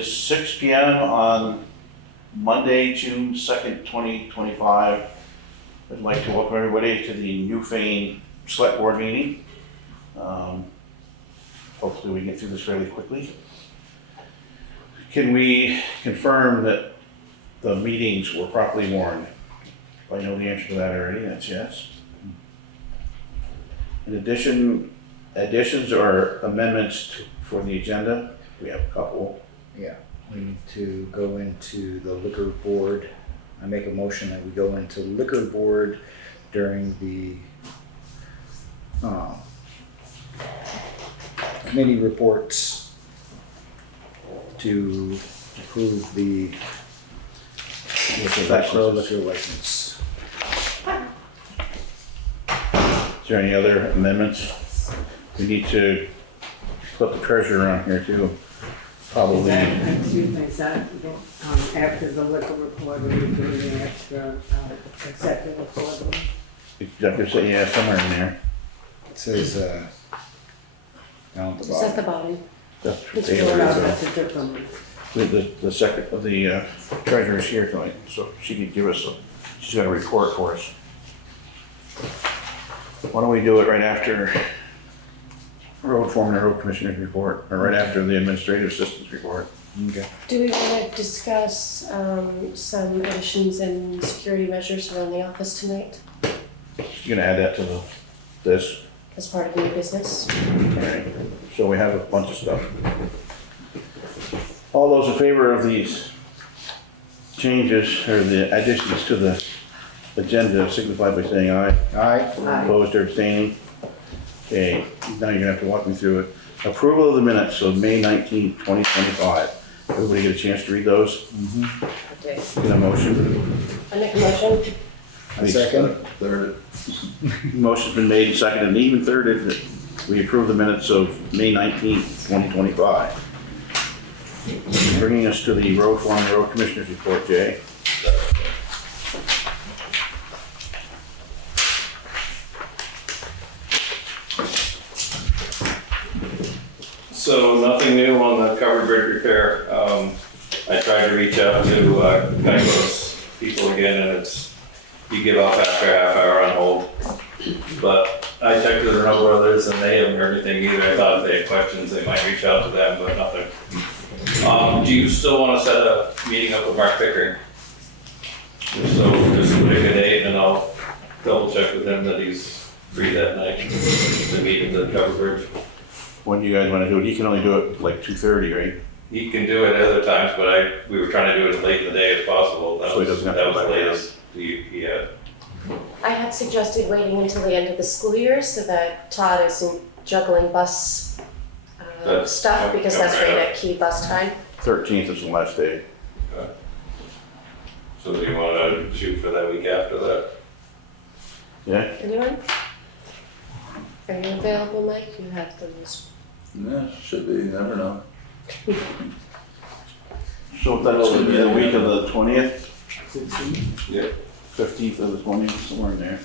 is 6 p.m. on Monday, June 2nd, 2025. I'd like to welcome everybody to the Newfane Selectboard meeting. Hopefully we get through this fairly quickly. Can we confirm that the meetings were properly warned? I know the answer to that already, that's yes. In addition, additions or amendments for the agenda, we have a couple. Yeah, we need to go into the liquor board. I make a motion that we go into liquor board during the committee reports to approve the liquor license. Is there any other amendments? We need to put the treasurer on here too. Probably. Excuse me, after the liquor report, we're doing the extra executive report. Executive, say, yeah, somewhere in there. It says down at the Is at the bottom. bottom. That's what It's they going are. out. That's a different one. The second of the treasurer is here tonight, so she could give us she's got a report for us. Why don't we do it right after road foreman and road commissioner's report, or right after the administrative assistant's report? Okay. Do we want to discuss some additions and security measures around the office tonight You're gonna add that to this? as part of new business? Alright, so we have a bunch of stuff. All those in favor of these changes, or the additions to the agenda, signify by saying aye. Aye. Aye. Opposed or abstaining? Okay, now you're gonna have to walk me through it. Approval of the minutes of May 19th, 2025. Everybody get a chance to read those? Okay. Get a motion? I make a motion. A second. Third. Motion's been made and seconded and even thirded that we approve the minutes of May 19th, 2025. Bringing us to the road foreman, road commissioner's report, Jay. So nothing new on the covered bridge repair. I tried to reach out to Geico's people again, and you give up after a half hour on hold. But I checked with a number of others, and they haven't heard anything either. I thought if they had questions, they might reach out to them, but nothing. Do you still want to set a meeting up with Mark Pickering? So just pick a date, and I'll double check with him that he's free that night to meet at the covered bridge. When do you guys wanna do it? He can only do it like 2:30, right? He can do it at other times, but we were trying to do it late in the day if possible. That So he doesn't have to was go the back down. latest he had. I had suggested waiting until the end of the school year so that Todd isn't juggling bus That's- stuff, because that's right at key bus time. 13th is the last day. So do you want to shoot for that week after that? Yeah? Anyone? Are you available, Mike? You have those. Yeah, should be, you never know. So that's gonna be the week of the 20th, Yeah. 15th of the 20th, somewhere in there.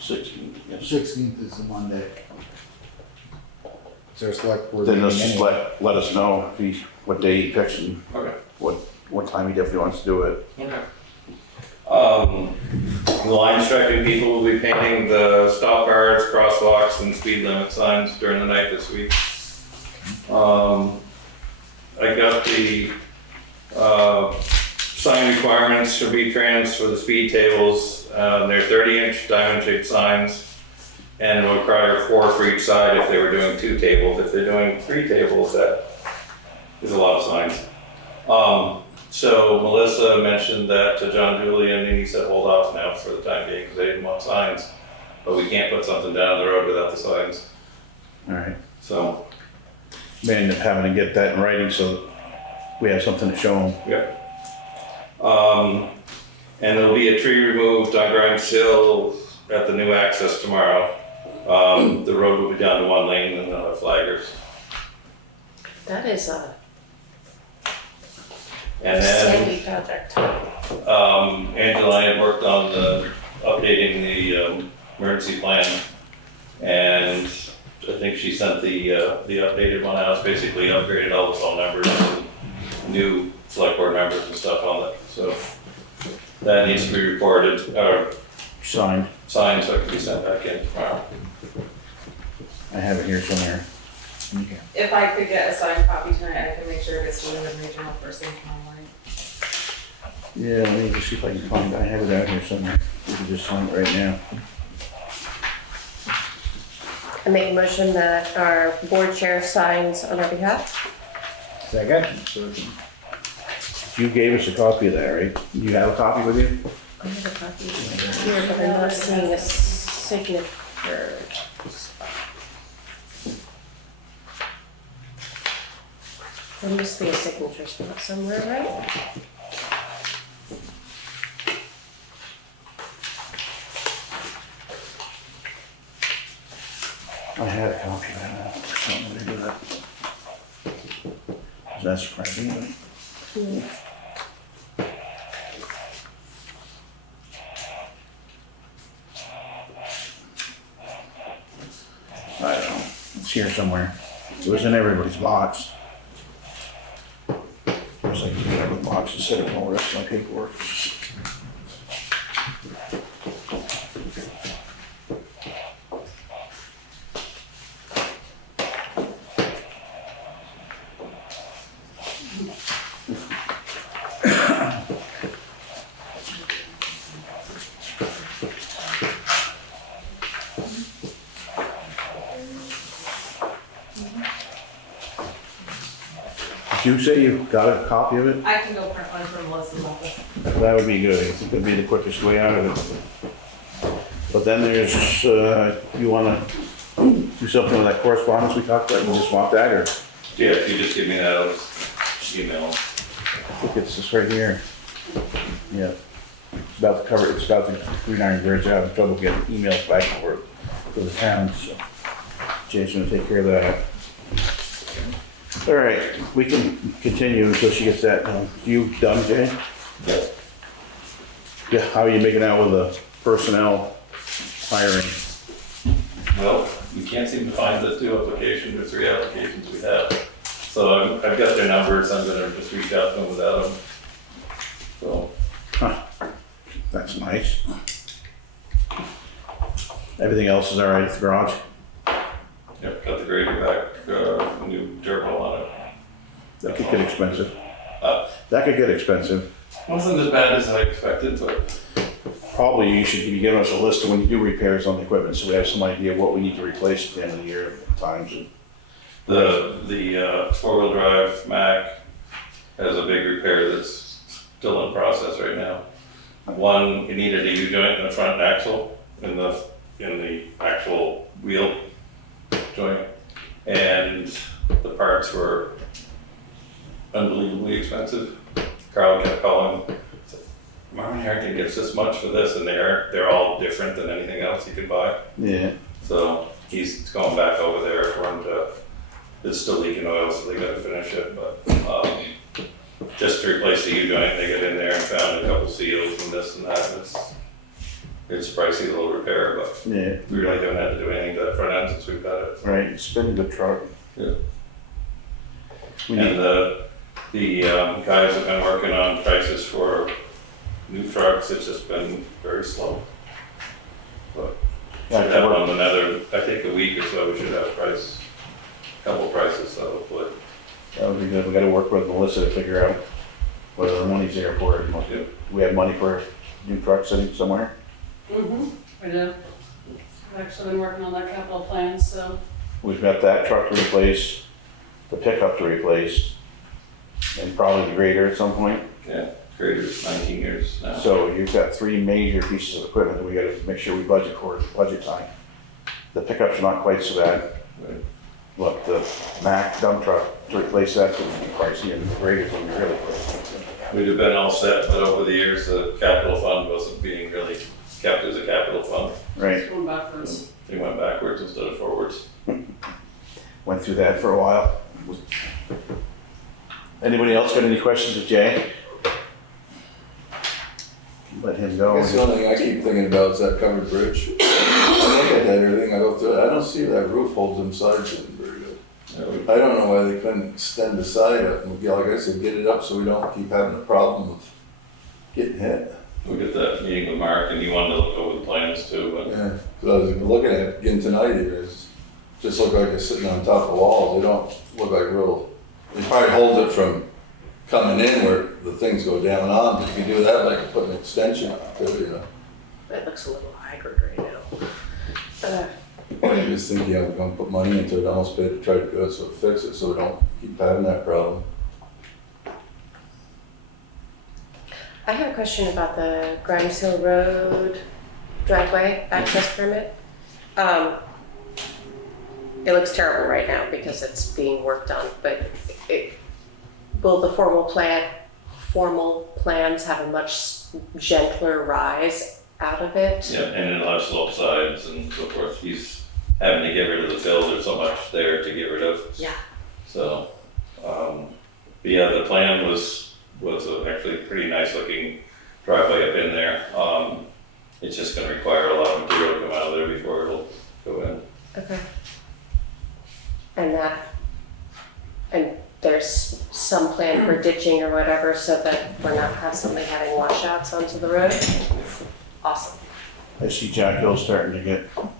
16th, yes. 16th is the Monday. Is there a select board Then meeting let's just anyway? let us know what day he picks and Okay. what time he definitely wants to do it. Okay. The line striping people will be painting the stop bars, crosswalks, and speed limit signs during the night this week. I got the sign requirements for V.S.A for the speed tables. They're 30-inch diamond-shaped signs, and it'll require 4 for each side if they were doing 2 tables. If they're doing 3 tables, that is a lot of signs. So Melissa mentioned that to John Julian, and he said hold off now for the time being because they didn't want signs. But we can't put something down the road without the signs. All right. So, May end up having to get that in writing so we have something to show them. yeah. And there'll be a tree removed on Grimes Hill at the new access tomorrow. The road will be down to 1 lane and they'll have flaggers. That is a And then sandy project. Angela and I had worked on updating the emergency plan, and I think she sent the updated one out. It's basically upgraded all the phone numbers and new select board members and stuff on it. So that needs to be recorded, Signed. signed, so it can be sent back in tomorrow. I have it here somewhere. Okay. If I could get a signed copy tonight, I can make sure it gets delivered regional first thing tomorrow morning. Yeah, let me just see if I can find it. I have it out here somewhere. We can just sign it right now. I make a motion that our board chair signs on our behalf. Second? You gave us a copy of that, right? You have a copy with you? I have a copy here, but I'm not seeing a signature spot. There must be a signature spot somewhere, right? I had a copy of that. Something to do with that. Does that surprise anybody? I don't know. It's here somewhere. It was in everybody's box. There's like 2 boxes sitting in all the rest of my paperwork. Did you say you got a copy of it? I can go print one from Melissa's office. That would be good. I think that'd be the quickest way out of it. But then there's, you wanna do something with that correspondence we talked about? You just want that, or? Yeah, if you just give me that, I'll just email. I think it's this right here. Yeah. It's about to cover, it's about to Green Iron Bridge. I have trouble getting emails back and forth to the town, so Jay's gonna take care of that. All right, we can continue until she gets that done. You done, Jay? Yeah. Yeah, how are you making out with the personnel hiring? Well, we can't seem to find the 2 applications or 3 applications we have. So I've got their numbers, I'm gonna just reach out to them without them. So, Huh, that's nice. Everything else is all right at the garage? yep, got the grader back, new turbo on it. That could get expensive. Uh, That could get expensive. Wasn't as bad as I expected, but Probably you should be giving us a list of when you do repairs on the equipment, so we have some idea what we need to replace at the end of the year at times. the 4-wheel drive Mac has a big repair that's still in process right now. One, it needed a U-joint in the front axle, in the actual wheel joint, and the parts were unbelievably expensive. Carl kept calling, Marvin Harrington gets this much for this, and they're all different than anything else you can buy. Yeah, So he's going back over there for him to, it's still leaking oil, so they gotta finish it, but, just to replace the U-joint, they got in there and found a couple seals and this and that. It's a pricey little repair, but yeah, we really haven't had to do anything to that front end since we've got it. right, it's been a good truck. Yeah. We And need, the guys have been working on prices for new trucks, it's just been very slow. But yeah, should have on another, I think a week or so, we should have couple prices, so hopefully. that would be good. We gotta work with Melissa to figure out whether the money's there for it. Yeah. We have money for a new truck sitting somewhere? I do. I've actually been working on that capital plan, so. We've got that truck to replace, the pickup to replace, and probably the grader at some point. Yeah, grader's 19 years now. So you've got 3 major pieces of equipment that we gotta make sure we budget for at budget time. The pickup's not quite so bad, Right. but the Mack dump truck, to replace that's gonna be pricey, and the grader's gonna be really pricey. We'd have been all set, but over the years, the capital fund wasn't being really kept as a capital fund. Right, It's going backwards. They went backwards instead of forwards. went through that for a while. Anybody else got any questions of Jay? Let him and go. That's the only thing I keep thinking about is that covered bridge. I look at that, everything, I go through it, I don't see that roof holds them sides in very good. I don't know why they couldn't extend the side up and, like I said, get it up so we don't keep having the problem of getting hit. We got that meeting with Mark and he wanted to look over the plans too, but Yeah, so I was looking at it again tonight, it's just look like it's sitting on top of the walls, they don't look like real, they probably hold it from coming in where the things go down on, but if you do that, like put an extension on it, you know. It looks a little haggard right now. I just think, yeah, we're gonna put money into it, almost pay to try to do it, so fix it, so we don't keep having that problem. I have a question about the Grimes Hill Road driveway access permit. It looks terrible right now because it's being worked on, but will the formal plans have a much gentler rise out of it? yeah, and it'll have slope sides and so forth. He's having to get rid of the fill, there's so much there to get rid of. Yeah. So, but yeah, the plan was actually a pretty nice looking driveway up in there. It's just gonna require a lot of material to come out of there before it'll go in. Okay. And there's some plan for ditching or whatever so that we're not constantly having washouts onto the road? Awesome. I see Jack Hill starting to get, On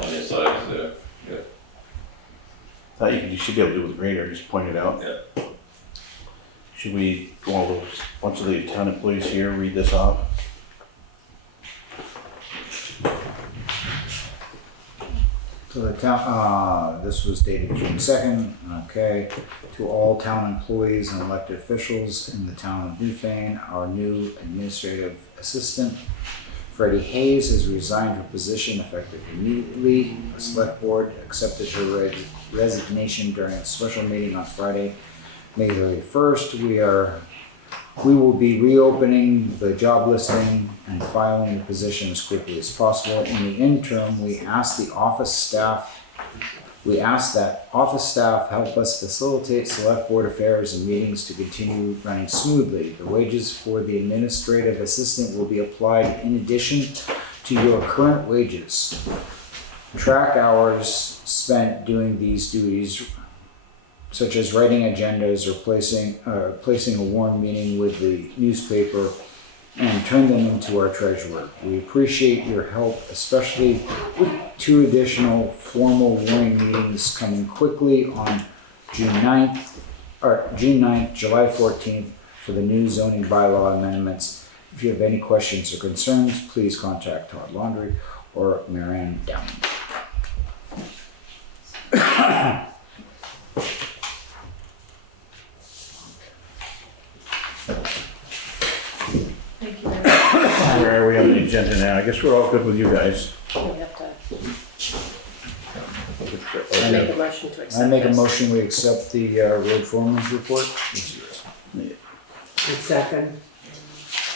the sides there, yeah. thought you should be able to do with the grader, just point it out. Yeah. Should we, want a bunch of the town employees here read this off? So the town, this was dated June 2nd, okay. To all town employees and elected officials in the town of Newfane, our new administrative assistant, Freddie Hayes, has resigned her position effective immediately. The select board accepted her resignation during a special meeting on Friday, May 31st. We will be reopening the job listing and filing the position as quickly as possible. In the interim, we ask that office staff help us facilitate select board affairs and meetings to continue running smoothly. The wages for the administrative assistant will be applied in addition to your current wages. Track hours spent doing these duties, such as writing agendas or placing a warned meeting with the newspaper, and turn them into our treasurer. We appreciate your help, especially with 2 additional formal warning meetings coming quickly on June 9th, July 14th for the new zoning bylaw amendments. If you have any questions or concerns, please contact Todd Laundrie or Marianne Downing. Thank you very much. Where are we on the agenda now? I guess we're all good with you guys. We have to make a motion to accept I make a this. motion, we accept the road foreman's report. A second.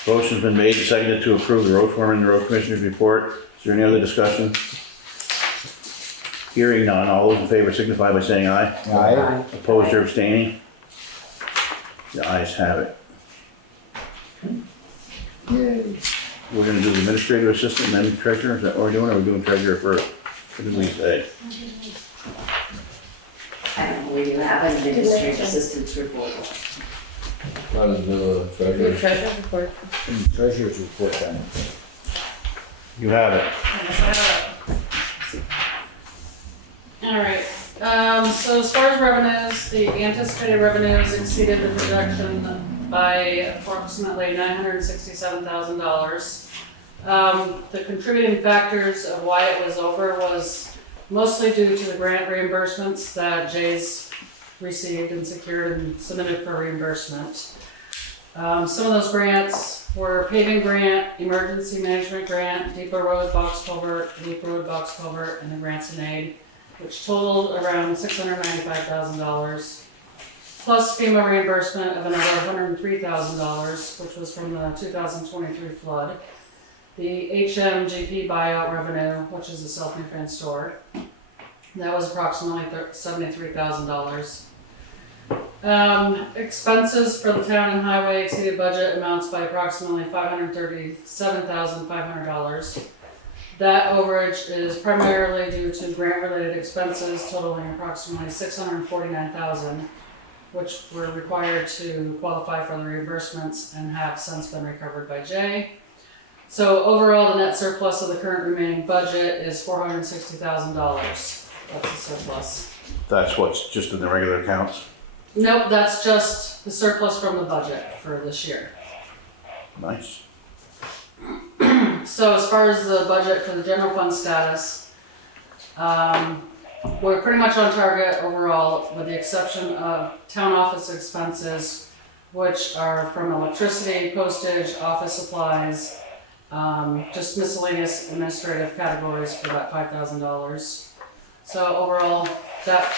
Motion's been made and seconded to approve the road foreman and the road commissioner's report. Is there any other discussion? Hearing none, all those in favor signify by saying aye. Aye. Opposed or abstaining? The ayes have it. Yay. We're gonna do the administrative assistant and then treasurer, is that what we're doing, or are we doing treasurer first? What did we say? I don't believe you have an administrative assistant's report. Not in the middle of the Your treasurer. treasurer's report. Treasurer's report then. You have it. All right, so as far as revenues, the anticipated revenues exceeded the projection by approximately $967,000. The contributing factors of why it was over was mostly due to the grant reimbursements that Jay's received and secured and submitted for reimbursement. Some of those grants were paving grant, emergency management grant, Depot Road Box Culvert, Deep Road Box Culvert, and the grants and aid, which totaled around $695,000, plus FEMA reimbursement of another $103,000, which was from the 2023 flood. The HMGP buyout revenue, which is a self-Newfane store, that was approximately $73,000. Expenses for the town and highway exceeded budget amounts by approximately $537,500. That overage is primarily due to grant-related expenses totaling approximately $649,000, which were required to qualify for the reimbursements and have since been recovered by Jay. So overall, the net surplus of the current remaining budget is $460,000. That's the surplus. That's what's just in the regular accounts? Nope, that's just the surplus from the budget for this year. Nice. So as far as the budget for the general fund status, we're pretty much on target overall, with the exception of town office expenses, which are from electricity, postage, office supplies, just miscellaneous administrative categories for that $5,000. So overall, that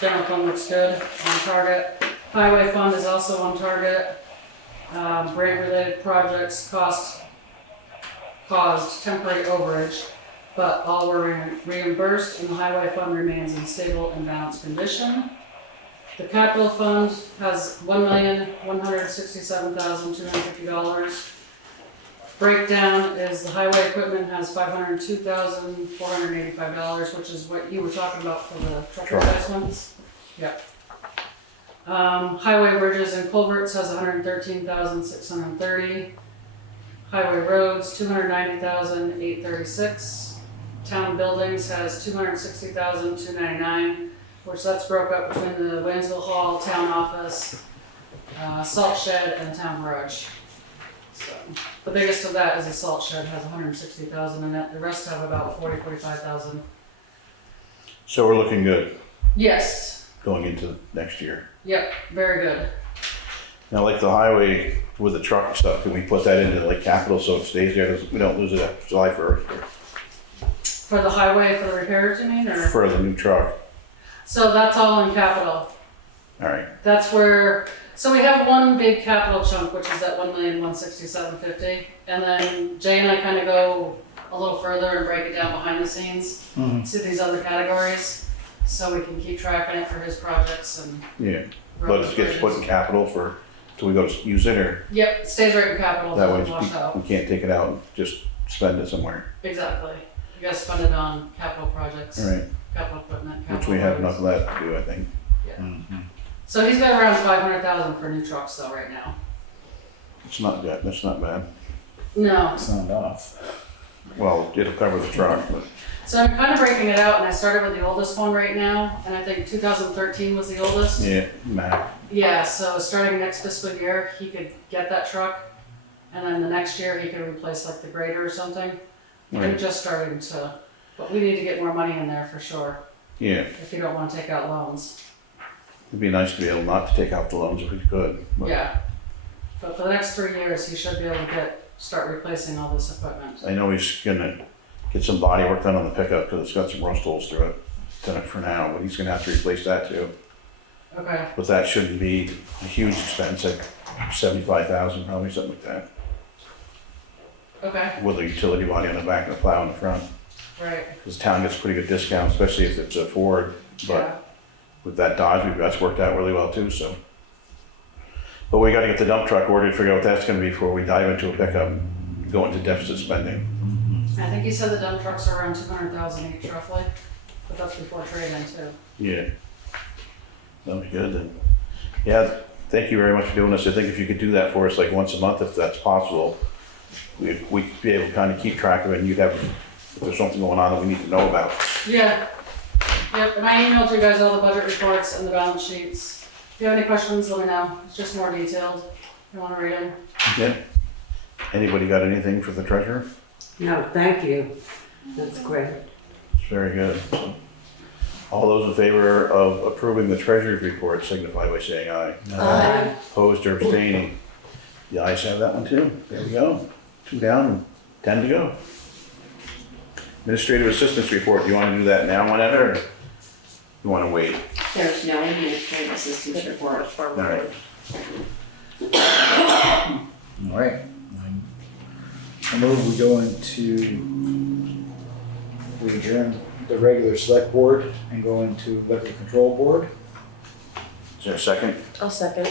general fund looks good, on target. Highway fund is also on target. Grant-related projects caused temporary overage, but all were reimbursed and the highway fund remains in stable and balanced condition. The capital fund has $1,167,250. Breakdown is the highway equipment has $502,485, which is what you were talking about for the truck replacements. Yep. Highway bridges and culverts has $113,630. Highway roads, $290,836. Town buildings has $260,299, which that's broke up between the Waynesville Hall, town office, salt shed, and town garage. So the biggest of that is the salt shed, has $160,000 in it. The rest have about $45,000. So we're looking good Yes. going into next year. Yep. Very good. Now, like the highway with the truck and stuff, can we put that into like capital so it stays there, we don't lose it after July 1st? For the highway, for the repairs, you mean, or? For the new truck, So that's all in capital. all right, That's where, so we have one big capital chunk, which is that $1,167,50, and then Jay and I kind of go a little further and break it down behind the scenes, see these other categories, so we can keep tracking it for his projects and. yeah. But roads, it gets put in bridges. capital for, till we go to use it, or Yep, it stays right in capital, that way doesn't wash out. we can't take it out and just spend it somewhere, Exactly. You gotta spend it on capital projects, all right? capital equipment, Which capital we have roads. enough of that to do, I think. So he's got around 500,000 for new trucks though right now. It's not good, that's not bad. No, It's not enough. Well, it'll cover the truck, but, so I'm kind of breaking it out, and I started with the oldest one right now, and I think 2013 was the oldest. yeah, Mac, Yeah, so starting next fiscal year, he could get that truck, and then the next year he could replace like the grader or something. We're right, just starting to, but we need to get more money in there for sure, yeah. if you don't want to take out loans. It'd be nice to be able not to take out the loans if we could, but Yeah. But for the next 3 years, he should be able to start replacing all this equipment. I know he's gonna get some body work done on the pickup, cause it's got some rust holes through it, for now, but he's gonna have to replace that too. Okay, But that shouldn't be a huge expense, like 75,000, probably something like that, okay, with a utility body on the back and a plow in the front. right, Cause town gets a pretty good discount, especially if it's a Ford, yeah, but with that Dodge, that's worked out really well too, so. But we gotta get the dump truck ordered, figure out what that's gonna be before we dive into a pickup, go into deficit spending. I think he said the dump trucks are around 200,000 each roughly, but that's before trade-in too. Yeah. That'll be good then. Yeah, thank you very much for doing this. I think if you could do that for us like once a month, if that's possible, we'd be able to kind of keep track of it, and you'd have, if there's something going on that we need to know about. Yeah, yep, and I emailed you guys all the budget reports and the balance sheets. If you have any questions, let me know, it's just more detailed, if you wanna read them. Okay. Anybody got anything for the treasurer? No, thank you. That's great. It's very good. So, all those in favor of approving the treasurer's report signify by saying aye. Opposed or abstaining? The ayes have that one too. There we go. 2 down and 10 to go. Administrative assistance report, do you want to do that now, Juanetta, or you want to wait? There's no administrative assistance report. All right. All right. I move we go into, we adjourn the regular select board and go into liquor control board. Is there a second? I'll second.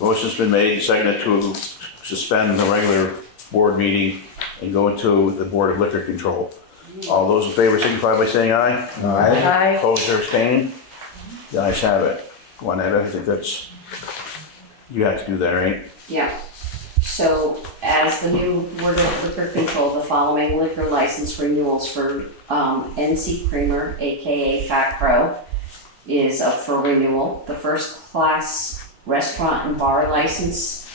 Motion's been made and seconded to suspend the regular board meeting and go into the Board of Liquor Control. All those in favor signify by saying aye. Aye. Aye. Opposed or abstaining? The ayes have it. Juanetta, I think that's, you have to do that, right? Yeah. So as the new Board of Liquor Control, the following liquor license renewals for NC Creamer, AKA Fat Crow, is up for renewal. The first class restaurant and bar license,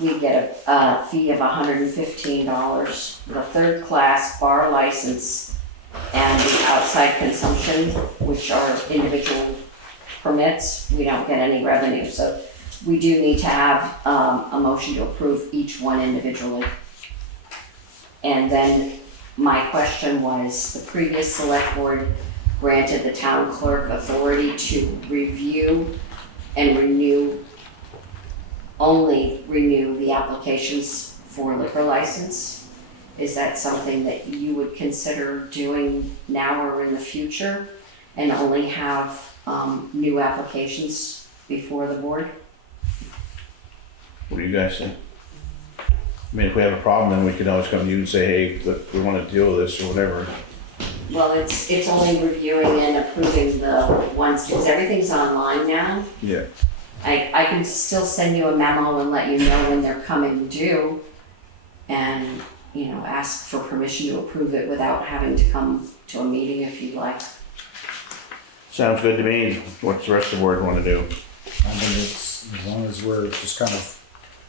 we get a fee of $115. The third class bar license and the outside consumption, which are individual permits, we don't get any revenue. So we do need to have a motion to approve each one individually. And then my question was, the previous select board granted the town clerk authority to review and only renew the applications for liquor license. Is that something that you would consider doing now or in the future and only have new applications before the board? What do you guys think? I mean, if we have a problem, then we could always come to you and say, hey, look, we want to deal with this or whatever. Well, it's only reviewing and approving the ones, because everything's online now. Yeah. I can still send you a memo and let you know when they're coming due and, ask for permission to approve it without having to come to a meeting if you'd like. Sounds good to me. What's the rest of the board want to do? I think it's, as long as we're just kind of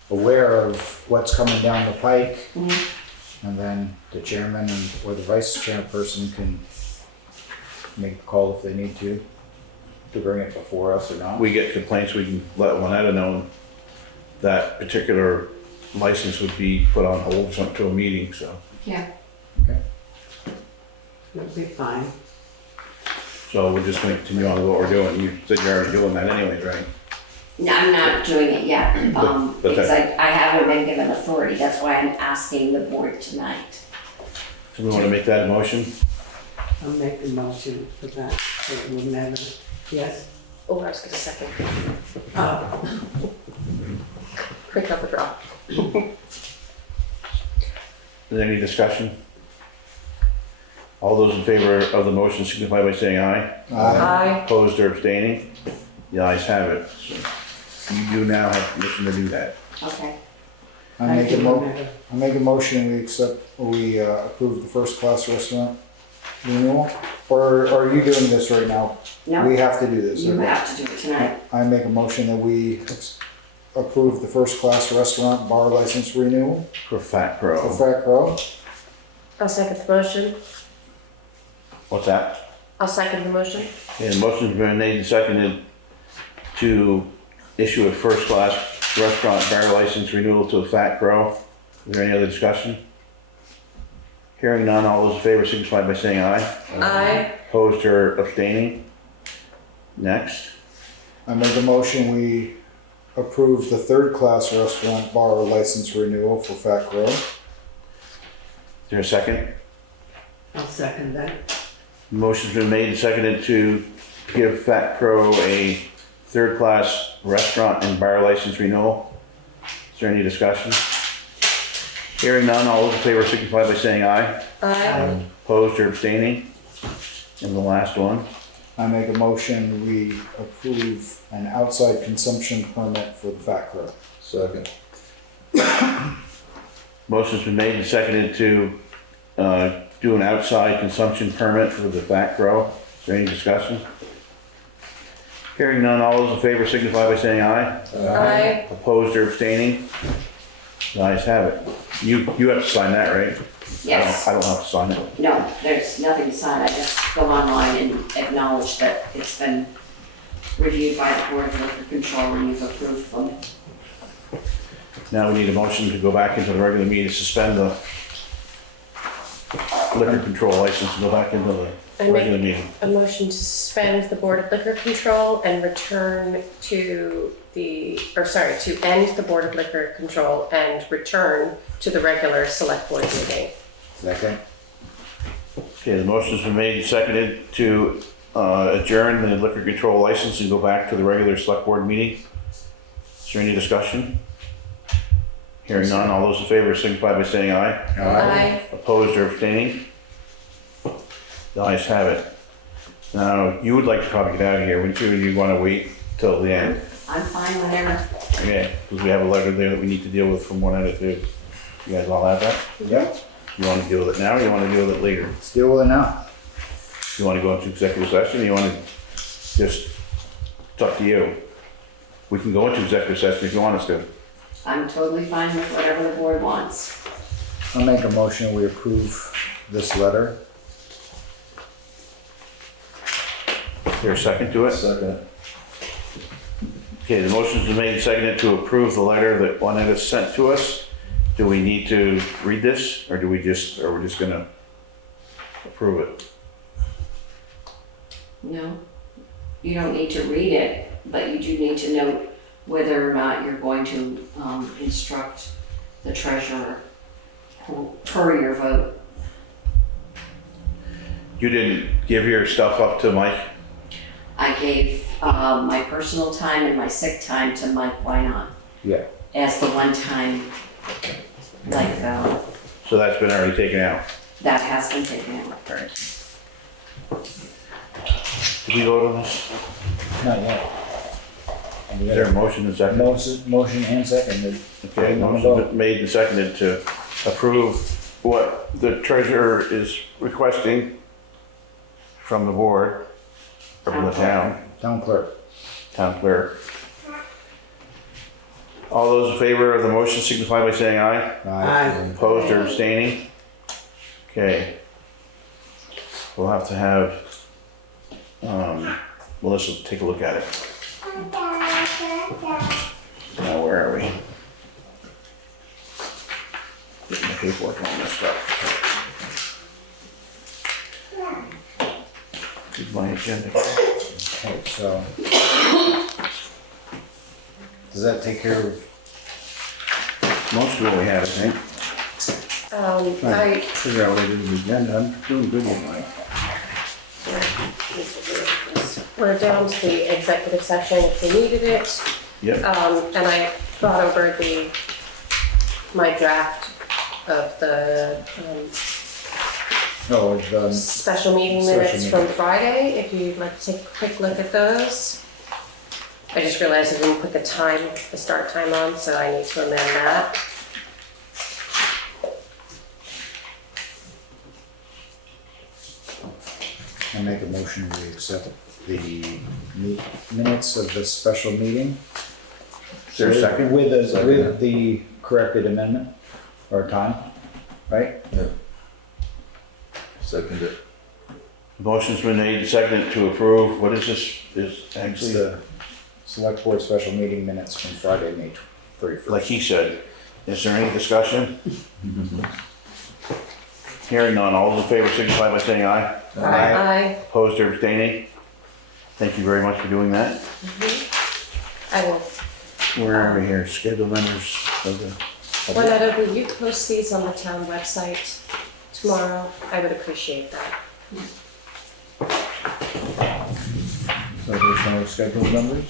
aware of what's coming down the pike, and then the chairman or the vice chairperson can make the call if they need to bring it before us or not. We get complaints, we can let Juanetta know that particular license would be put on hold to a meeting, so. Yeah. It'll be fine. So we're just gonna continue on with what we're doing. You said you're already doing that anyways, right? No, I'm not doing it yet, But because I haven't been given authority. That's why I'm asking the board tonight. So we wanna make that a motion? I'll make the motion for that, so it will never, yes? Oh, I was gonna second. Oh, Quick up a draw. Is there any discussion? All those in favor of the motion signify by saying aye. Aye. Opposed or abstaining? The ayes have it. So you do now have permission to do that. Okay. I make a motion, we approve the first class restaurant renewal, or are you doing this right now? No, We have to do this. you okay. have to do it tonight. I make a motion that we approve the first class restaurant bar license renewal For Fat for Crow. Fat Crow. I'll second the motion. What's that? I'll second the motion. And motion's been made and seconded to issue a first class restaurant bar license renewal to Fat Crow. Is there any other discussion? Hearing none, all those in favor signify by saying aye. Aye. Opposed or abstaining? Next. I make a motion, we approve the third class restaurant bar license renewal for Fat Crow. Is there a second? I'll second that. Motion's been made and seconded to give Fat Crow a third class restaurant and bar license renewal. Is there any discussion? Hearing none, all those in favor signify by saying aye. Aye. Opposed or abstaining? And the last one. I make a motion, we approve an outside consumption permit for the Fat Crow. Second. Motion's been made and seconded to do an outside consumption permit for the Fat Crow. Is there any discussion? Hearing none, all those in favor signify by saying aye. Aye. Opposed or abstaining? The ayes have it. You have to sign that, right? Yes. I don't have to sign it. No, there's nothing to sign. I just go online and acknowledge that it's been reviewed by the Board of Liquor Control and you've approved them. Now we need a motion to go back into the regular meeting, suspend the liquor control license and go back into the I regular make meeting. a motion to suspend the Board of Liquor Control and return to to end the Board of Liquor Control and return to the regular select board meeting. Second. Okay, the motion's been made and seconded to adjourn the liquor control license and go back to the regular select board meeting. Is there any discussion? Hearing none, all those in favor signify by saying aye. Aye. Opposed or abstaining? The ayes have it. Now, you would like to probably get out of here, wouldn't you? You want to wait till the end? I'm fine whenever. Okay, because we have a letter there that we need to deal with from 1 out of 2. You guys all have that? Yep, You want to deal with it now or you want to deal with it later? let's deal with it now. You want to go into executive session or you want to just, it's up to you. We can go into executive session if you want us to. I'm totally fine with whatever the board wants. I'll make a motion, we approve this letter. Is there a second to it? Second. Okay, the motion's been made and seconded to approve the letter that Juanetta sent to us. Do we need to read this or we're just gonna approve it? No, you don't need to read it, but you do need to note whether or not you're going to instruct the treasurer per your vote. You didn't give your stuff up to Mike? I gave my personal time and my sick time to Mike Wynot Yeah. as the one time, like, So that's been already taken out. that has been taken out. All right. Did we vote on this? Not yet. And we Is there a got motion and second? a motion and second. Okay, motion's been made and seconded to approve what the treasurer is requesting from the board, or from the town Town clerk. clerk. All those in favor of the motion signify by saying aye. Aye. Opposed or abstaining? Okay. We'll have to have, Melissa take a look at it. Now, where are we? Getting the paperwork all messed up. Here's my agenda. Okay, so. Does that take care of, Most of what we have, I think. Figure out what I did with the agenda. I'm doing good with mine. We're down to the executive session if we needed it. Yep. And I brought over my draft of the special meeting Special minutes from meeting. Friday, if you'd like to take a quick look at those. I just realized I didn't put the start time on, so I need to amend that. I make a motion, we accept the minutes of the special meeting. Is there a second? With the corrected amendment, or time, right? Second it. Motion's been made and seconded to approve. What is this? Is It's actually, the select board special meeting minutes from Friday, May 31st. like he said, is there any discussion? Hearing none, all those in favor signify by saying aye. Aye. Opposed or abstaining? Thank you very much for doing that. I will. Where are we here? Scheduled members of the. Juanetta, will you post these on the town website tomorrow? I would appreciate that. So there's no scheduled members?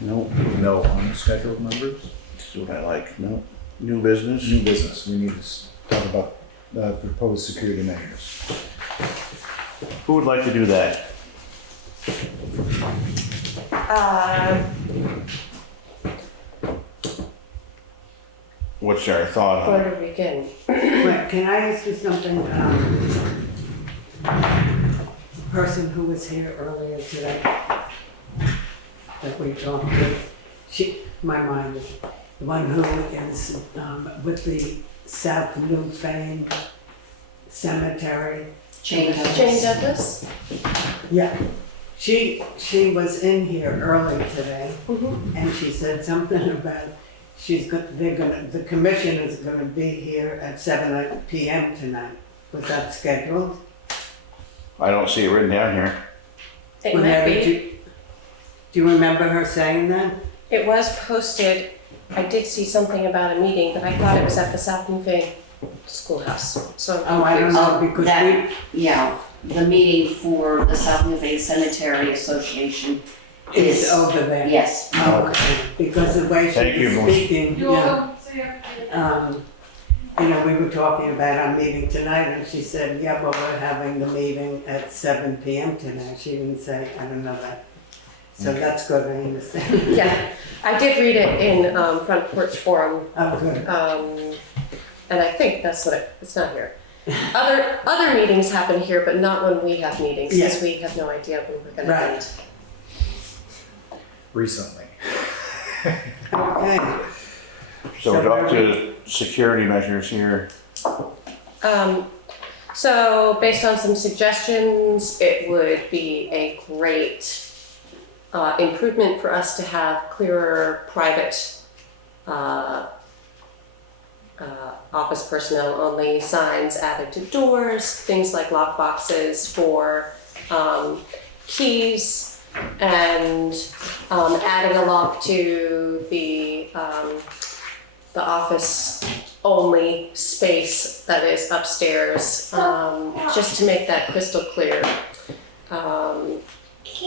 No, No unscheduled members? this is what I like. No, new business. New business, we need to talk about proposed security measures. Who would like to do that? What's our thought on Where it? do we begin? Wait, can I ask you something? Person who was here earlier today that we talked to, my mind is the one who is with the South Newfane Cemetery. Jane Douglas. Jane Douglas? Yeah, she was in here early today, Mm-hmm. and she said something about the commission is gonna be here at 7 p.m. tonight. Was that scheduled? I don't see it written down here. It might Whenever- be. Do you remember her saying that? It was posted, I did see something about a meeting, but I thought it was at the South Newfane Schoolhouse, so. Oh, I don't know, because That, yeah, the meeting for the South Newfane Cemetery Association It's is, over there. yes. Oh, okay. Because the way Thank she you, was Melissa. speaking, You're yeah. welcome. See ya. You know, we were talking about our meeting tonight, and she said, yeah, well, we're having the meeting at 7 PM tonight. She didn't say, I don't know that. So that's good, I understand. Yeah, I did read it in Front Porch Forum, Oh, good. and I think that's what it's not here. Other meetings happen here, but not when we have meetings, because we have no idea when we're gonna Right. meet. Recently. Okay. So we're up to security measures here. So based on some suggestions, it would be a great improvement for us to have clearer private office personnel only signs added to doors, things like lock boxes for keys, and adding a lock to the office only space that is upstairs, just to make that crystal clear.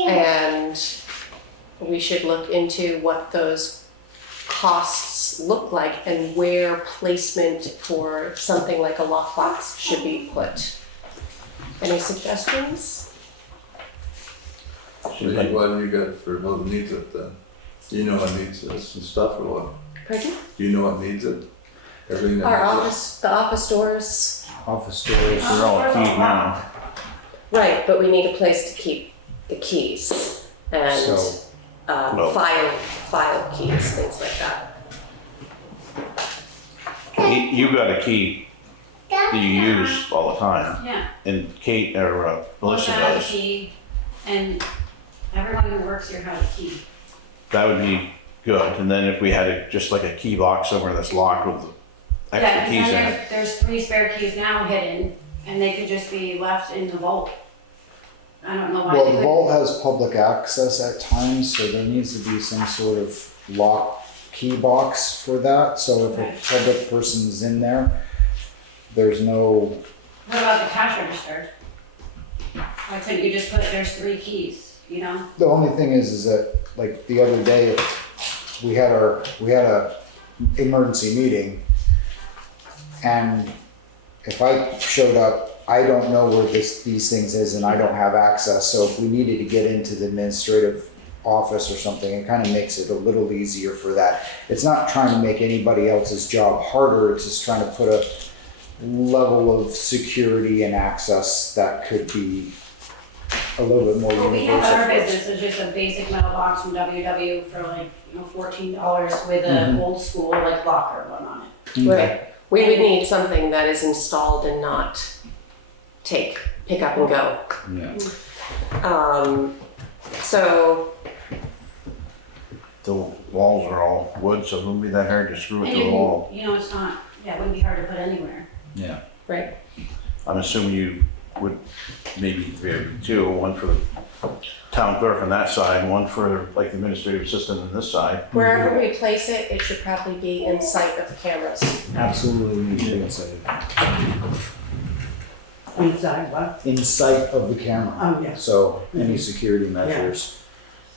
And we should look into what those costs look like and where placement for something like a lockbox should be put. Any suggestions? What do you got for what needs it then? Do you know what needs this and stuff or what? Pardon? Do you know what needs it? Everything that Our needs the office doors, Office doors. They're all keys now. right, but we need a place to keep the keys and So- Well- file keys, things like that. You got a key that you use all the time, Yeah. and Kate or Melissa Melissa has a does. key, and everyone who works here has a key. That would be good. And then if we had just like a key box somewhere that's locked with extra Yeah, keys in and it. there's 3 spare keys now hidden, and they could just be left in the vault. I don't know why Well, they the couldn't. vault has public access at times, so there needs to be some sort of lock key box for that. So if a public person's in there, there's no, What about the cash register? Why couldn't you just put, there's 3 keys, you know? the only thing is that like the other day, if we had a emergency meeting, and if I showed up, I don't know where these things is and I don't have access. So if we needed to get into the administrative office or something, it kind of makes it a little easier for that. It's not trying to make anybody else's job harder. It's just trying to put a level of security and access that could be a little bit more What we have universal. in our for us. business is just a basic metal box from WW for like, $14 with an old school like locker one on it. Okay. Right. We would need something that is installed and not pick up and go. Yeah. So The walls are all wood, so it wouldn't be that hard to screw it And to the wall. it's not, it wouldn't be hard to put anywhere. Yeah. right. I'm assuming you would maybe have two, one for the town clerk on that side, one for like the administrative assistant on this side. Wherever we place it, it should probably be in sight of the cameras. Absolutely need to be inside Inside what? in sight of the camera. Oh, yes. So any security measures.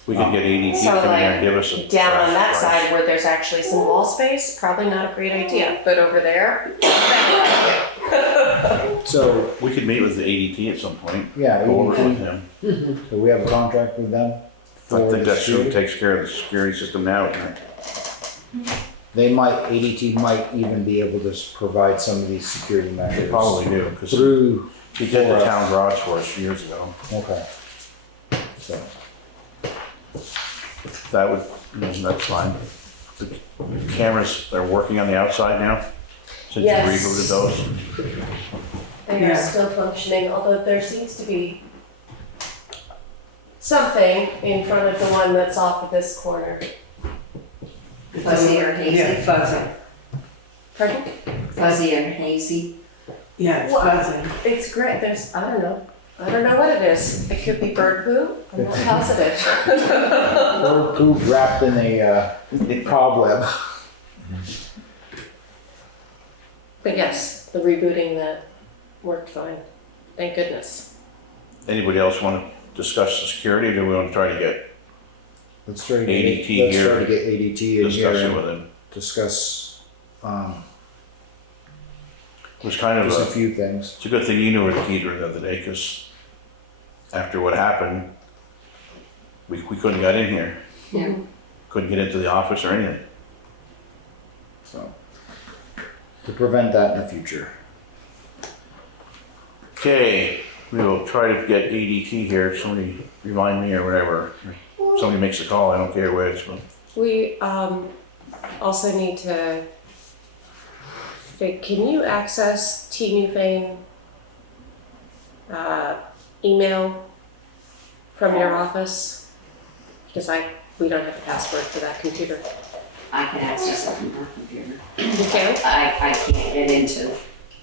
We could get ADT So, come in there like, and give us a. Down on crash that price. side where there's actually some wall space, probably not a great idea, but over there, better idea. So We could meet with the ADT at some point, yeah, go over it with ADT, him. so we have a contract with them. I for think that's who security. takes care of the security system now, isn't it? They might, ADT might even be able to provide some of these security measures. They probably do, because Through, he did the town garage for us years ago. okay. So, That would, that's fine. The cameras, they're working on the outside now, since you Yes. rebooted those. They are Yeah. still functioning, although there seems to be something in front of the one that's off of this corner. Fuzzy or hazy? Yeah, fuzzy. Pardon? Fuzzy and hazy. Yeah, it's What? fuzzy. It's great, I don't know what it is. It could be bird poo, I'm not positive. or poop wrapped in a cobweb. But yes, the rebooting that worked fine, thank goodness. Anybody else want to discuss the security, or do we want to try to get Let's try to get ADT let's here, try to get ADT in discuss here it with and him? discuss It was kind of just a a, few things. it's a good thing you knew where the keys were the other day, because after what happened, we couldn't get in here. Yeah. Couldn't get into the office or anything. So to prevent that in the future. Okay, we will try to get ADT here, somebody remind me or whatever. Somebody makes a call, I don't care which, but We also need to, can you access Newfane email from your office? Because we don't have the password for that computer. I can access it from her computer. You can? I can't get into,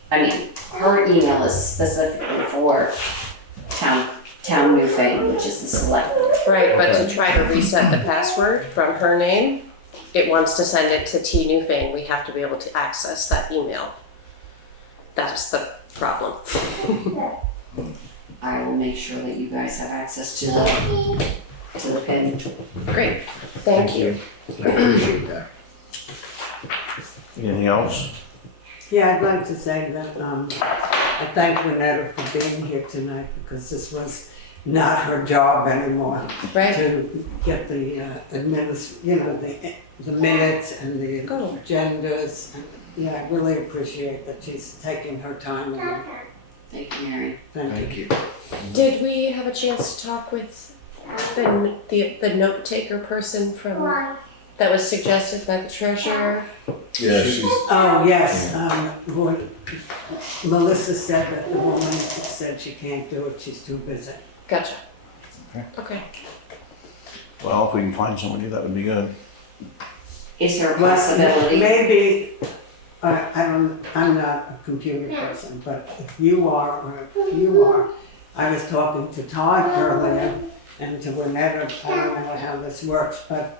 I mean, her email is specifically for town Newfane, which is the select. Right, but to try to reset the password from her name, it wants to send it to Newfane. We have to be able to access that email. That's the problem. I will make sure that you guys have access to the PIN. Great, thank you. I appreciate that. anything else? Yeah, I'd like to say that I thank Renetta for being here tonight, because this was not her job anymore. Right? To get the the minutes and the Oh. agendas. And, yeah, I really appreciate that she's taking her time. And Thank you, Mary. thank you. Did we have a chance to talk with the note taker person from that was suggested by the treasurer? Yeah, she's, Oh, yes, Melissa said that the woman said she can't do it, she's too busy. Gotcha. Okay. Okay. Well, if we can find somebody, that would be good. Is there a Well, possibility? maybe, I'm not a computer person, but if you are, I was talking to Todd earlier and to Renetta, I don't know how this works, but,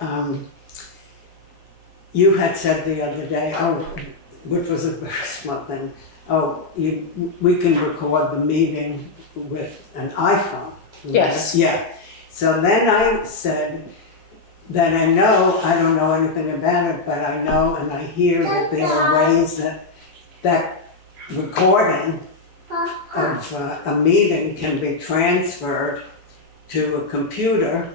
you had said the other day, which was a very smart thing, we can record the meeting with an iPhone. Yes. Yeah. So then I said that I don't know anything about it, but I know and I hear that there are ways that recording of a meeting can be transferred to a computer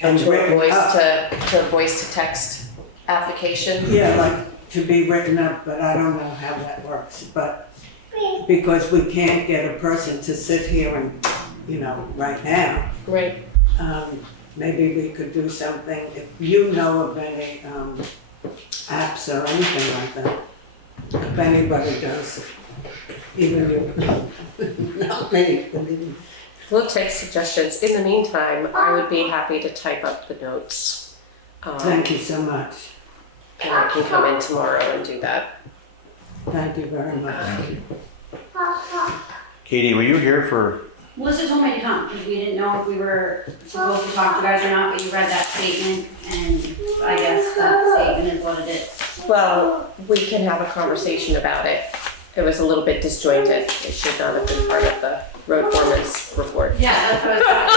and To a written up. to voice to text application. Yeah, like to be written up, but I don't know how that works. But because we can't get a person to sit here and, right now, Right. maybe we could do something. If you know of any apps or anything like that, if anybody does, even you, not me. We'll take suggestions. In the meantime, I would be happy to type up the notes. Thank you so much. And I can come in tomorrow and do that. Thank you very much. Thank you. Katie, were you here for, Melissa told me to come because we didn't know if we were supposed to talk to you guys or not, but you read that statement and I guess that statement is what it is. Well, we can have a conversation about it. It was a little bit disjointed. It should not have been part of the road foreman's report. Yeah, that's what I was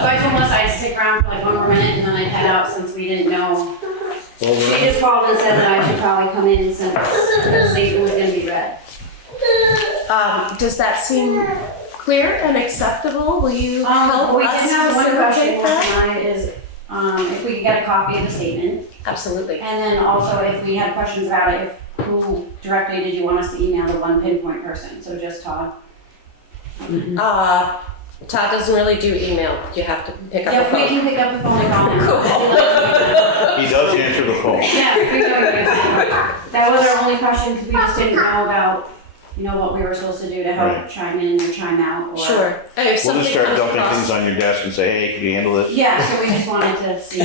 So I told Melissa I'd stick around for like one more minute and then I'd head out since we didn't know. Well, She just called and said that I should probably come in since the statement was gonna be read. Does that seem clear and acceptable? Will you help We us did have one question facilitate that? tonight is, if we could get a copy of the statement. Absolutely. And then also if we had questions about it, who directly did you want us to email the one pinpoint person? So just Todd? Todd doesn't really do email. You have to pick up Yeah, the we phone. can pick up the phone and call him. he does answer the phone. Yeah, we know that was our only question because we just didn't know about, what we were supposed to do to help Right. chime in or chime out or. Sure. And if We'll something just start comes dumping across- things on your desk and say, hey, can you handle this? Yeah, so we just wanted to see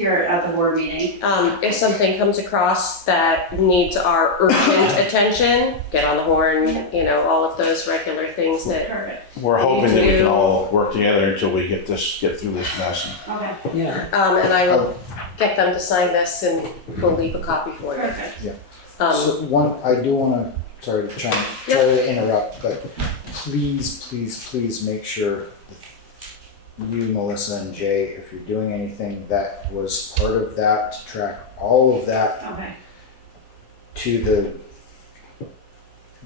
here at the board meeting. If something comes across that needs our urgent attention, get on the horn, all of those regular things that. Perfect, We're hoping that we can all work together until we get through this mess. okay, Yeah. And I will get them to sign this and we'll leave a copy for you. perfect. So I do want to, sorry to interrupt, but please make sure you, Melissa, and Jay, if you're doing anything that was part of that, to track all of that Okay. to the,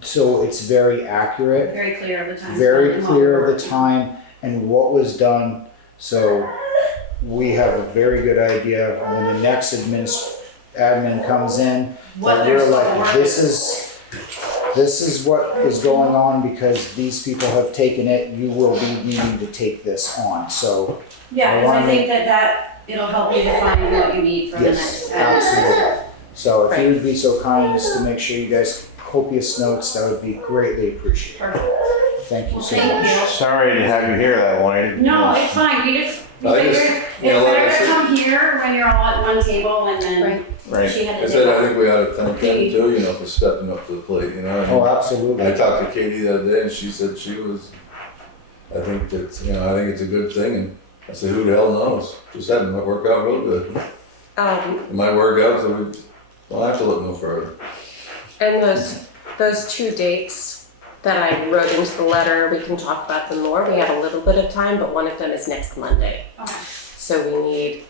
so it's very accurate, Very clear of the time. very clear of the time and what was done. So we have a very good idea when the next admin comes in, What that they're we're still like, working. this is what is going on because these people have taken it. You will be needing to take this on. So Yeah, I because I wanna think that it'll help you define what you need for the yes, next ad. absolutely. So if you would be so kind as to make sure you guys copious notes, that would be greatly appreciated. Perfect. Thank you Well, so thank much. you. Sorry to have you here that long. I didn't No, know. it's fine, we I figured, just- it's you know, like I better to said- come here when you're all at one table and then Right. she had I to said, I do think we ought to thank them too, you know, for stepping up to the plate, you know? Oh, I absolutely. talked to Katie the other day and she said she was, I think that, you know, I think it's a good thing and I said, who the hell knows? Just had it work out real good. It might work out so we don't have to look no further. And those 2 dates that I wrote into the letter, we can talk about them more. We have a little bit of time, but one of them is next Monday. Okay. So we need,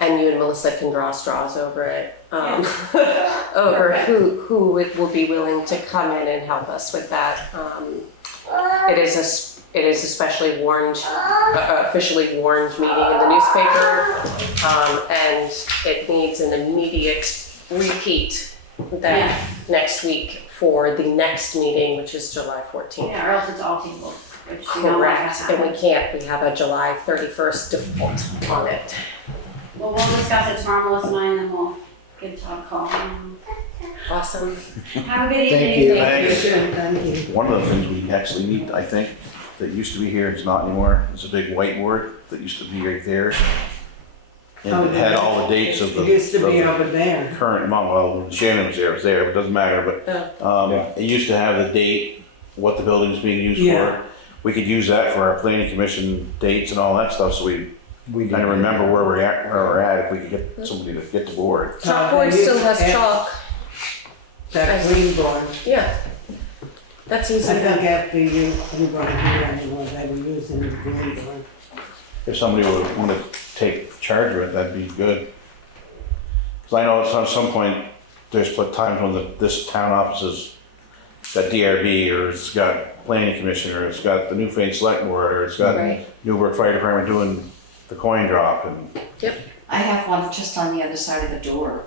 and you and Melissa can draw straws over it, over who will be willing to come in and help us with that. It is a specially warned, officially warned meeting in the newspaper, and it needs an immediate repeat that next week for the next meeting, which is July 14th. Yeah, or else it's all tabled, which we don't want to Correct, and happen. we have a July 31st default on it. Well, we'll discuss it tomorrow, Melissa and I, and then we'll give Todd a call. Awesome. Have a good Thank evening. you. Thanks. Thank you. One of the things we actually need, I think, that used to be here, it's not anymore, is a big whiteboard that used to be right there. And it had all the dates of the. It used to be of over there. the current month, well, when Shannon was there, it was there, but it doesn't matter, but, it used to have the date, what the building's being used Yeah. for. We could use that for our planning commission dates and all that stuff, so we We kind of remember where we're at, if we could get somebody to get the board. Chalkboard still has chalk, That green board. yeah. That's I easy. think after you brought it here anymore, they were using the green board. If somebody would want to take charge of it, that'd be good. Because I know at some point, there's times when this town office has got DRB, or it's got planning commission, or it's got the Newfane Selectboard, or it's got Right. Newburgh Fire Department doing the coin drop, and I have one just on the other side of the door.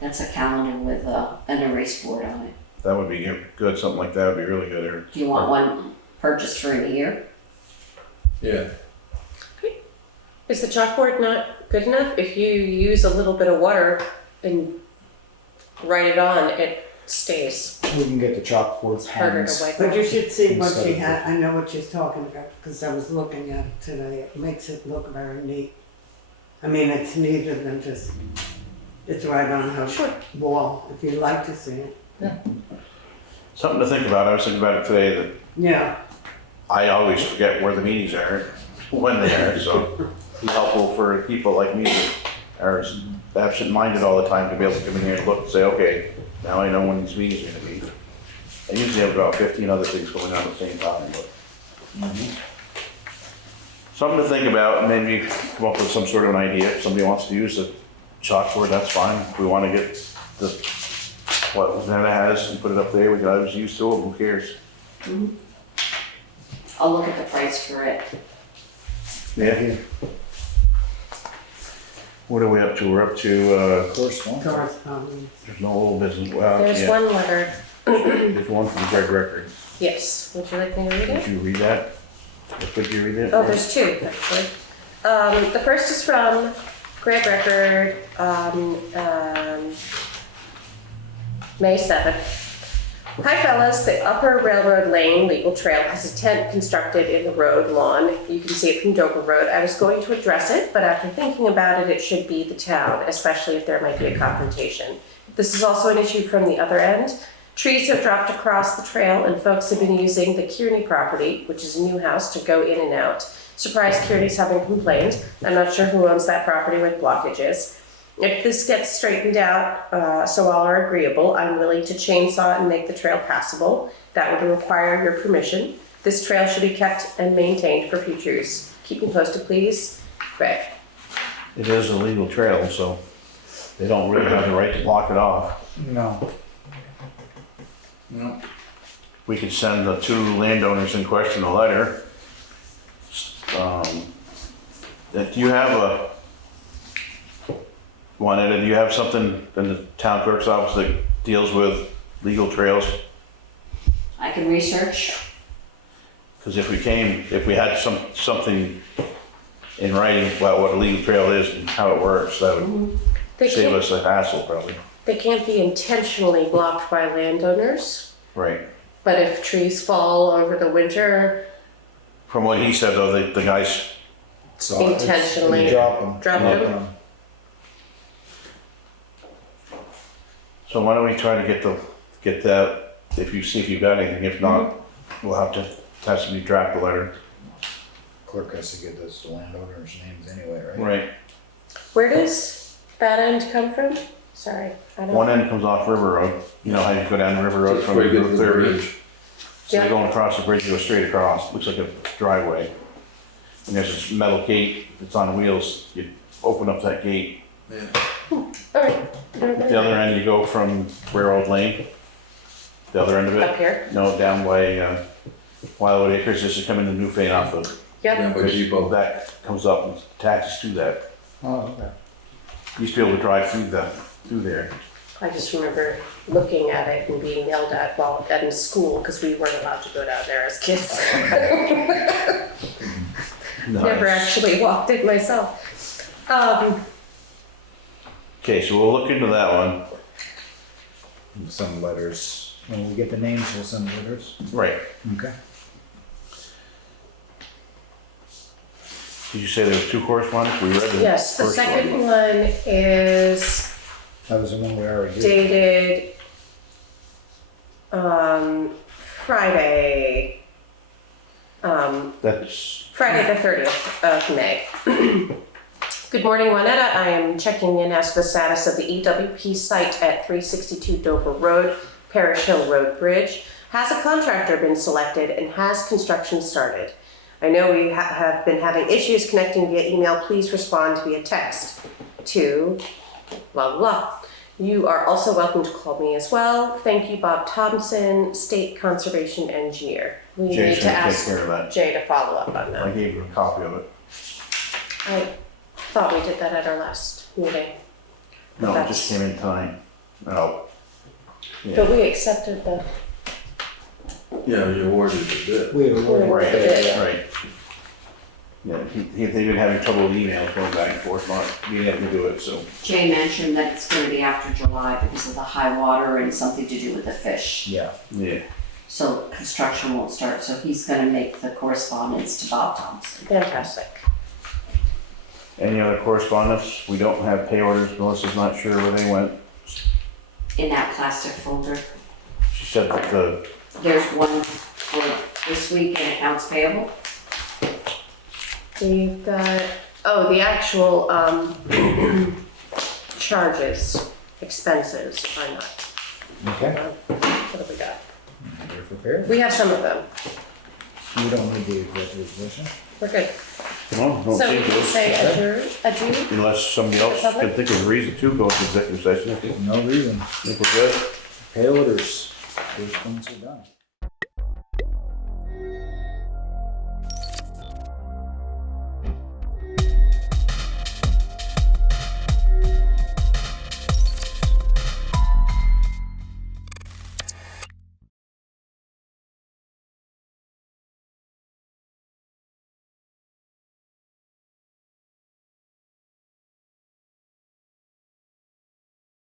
That's a calendar with an erase board on it. that would be good, something like that would be really good. Or Do you want one purchased for a year? Yeah. Is the chalkboard not good enough? If you use a little bit of water and write it on, it stays. We can get the chalkboards Harder hands. to wipe But you off. should see what Instead she of had, I know what she's talking about, because I was looking at it today, it makes it look very neat. I mean, it's neater than just, it's right on her Sure. wall, if you'd like to see it. something to think about. I was thinking about it today, that Yeah, I always forget where the meetings are, when they are, so it's helpful for people like me that are absent-minded all the time to be able to come in here and look and say, okay, now I know when these meetings are gonna be. I usually have about 15 other things going on at the same time, but. Something to think about, and maybe come up with some sort of an idea. If somebody wants to use a chalkboard, that's fine. If we wanna get what Nana has and put it up there, we can always use two of them, who cares? I'll look at the price for it. Yeah. What are we up to? We're up to, Correspondence. correspondence. there's no old business, well, There's yeah, one letter. there's one from Greg Record. Yes. Would you like me to read it? Did you read that? Did you read it? Oh, there's two, actually. The first is from Greg Record, May 7th. Hi fellas, the Upper Railroad Lane legal trail has a tent constructed in the road lawn. You can see it from Dover Road. I was going to address it, but after thinking about it, it should be the town, especially if there might be a confrontation. This is also an issue from the other end. Trees have dropped across the trail and folks have been using the Kearney property, which is a new house, to go in and out. Surprised Kearney's haven't complained. I'm not sure who owns that property with blockages. If this gets straightened out, so all are agreeable, I'm willing to chainsaw and make the trail passable. That would require your permission. This trail should be kept and maintained for future use. Keep me posted, please. Greg. It is a legal trail, so they don't really have the right to block it off. No. No. We could send the 2 landowners in question a letter. Do you have Juanetta, do you have something in the town clerk's office that deals with legal trails? I can research. Because if we had something in writing about what a legal trail is and how it works, that would They save can't, us a hassle probably. they can't be intentionally blocked by landowners, Right. but if trees fall over the winter, From what he said though, the guys, So it's- Intentionally you drop them. drop them? so why don't we try to get that, if you've got anything, if not, we'll have somebody draft a letter. Clerk has to get those landowners' names anyway, right? Right. Where does that end come from? Sorry, I don't. One end comes off River Road, you know how you go down River Road That's from where you get Route to the 30? bridge. So Yeah. you're going across the bridge, you go straight across, looks like a driveway. And there's this metal gate that's on wheels, you open up that gate. Yeah. Alright. The other end, you go from Railroad Lane, the other end of Up it, here? no, down by Wildwood Acres, this is coming to Newfane off the, Yep. Yeah, but Depot. that comes up and attaches to that. Oh, okay. You used to be able to drive through there. I just remember looking at it and being yelled at while in school because we weren't allowed to go down there as kids. Never actually walked it myself. Okay, so we'll look into that one. We'll send letters. When we get the names, we'll send letters. Right. Okay. Did you say there was 2 correspondence? We read the Yes, the first second one. one is That was the one we already did. dated Friday, That's, Friday the 30th of May. Good morning, Juanetta. I am checking in as to the status of the EWP site at 362 Dover Road, Parish Hill Road Bridge. Has a contractor been selected and has construction started? I know we have been having issues connecting via email. Please respond via text to blah, blah, blah. You are also welcome to call me as well. Thank you, Bob Thompson, State Conservation Engineer. We Jay's need to gonna take ask care of that. Jay to follow up on I that. gave you a copy of it. I thought we did that at our last meeting. No, it That's- just came in tonight. Oh. But Yeah. we accepted the, Yeah, you awarded the bid. We have a Right. Right, Yeah. right. Yeah, they've been having trouble with emails going back and forth, not being able to do it, so. Jay mentioned that it's gonna be after July because of the high water and something to do with the fish. Yeah. Yeah. So construction won't start, so he's gonna make the correspondence to Bob Thompson. fantastic. Any other correspondence? We don't have pay orders. Melissa's not sure where they went. In that plastic folder, She said that the, there's one for this week in accounts payable. We've got, oh, the actual, charges, expenses are not. Okay. What have we got? You're prepared. We have some of them. We don't need the executive session. We're good. no, don't So we seem can to. say adjourn? Unless somebody else can think of a reason to go into executive session. I think No reason. we're good. Pay orders. Those ones are done.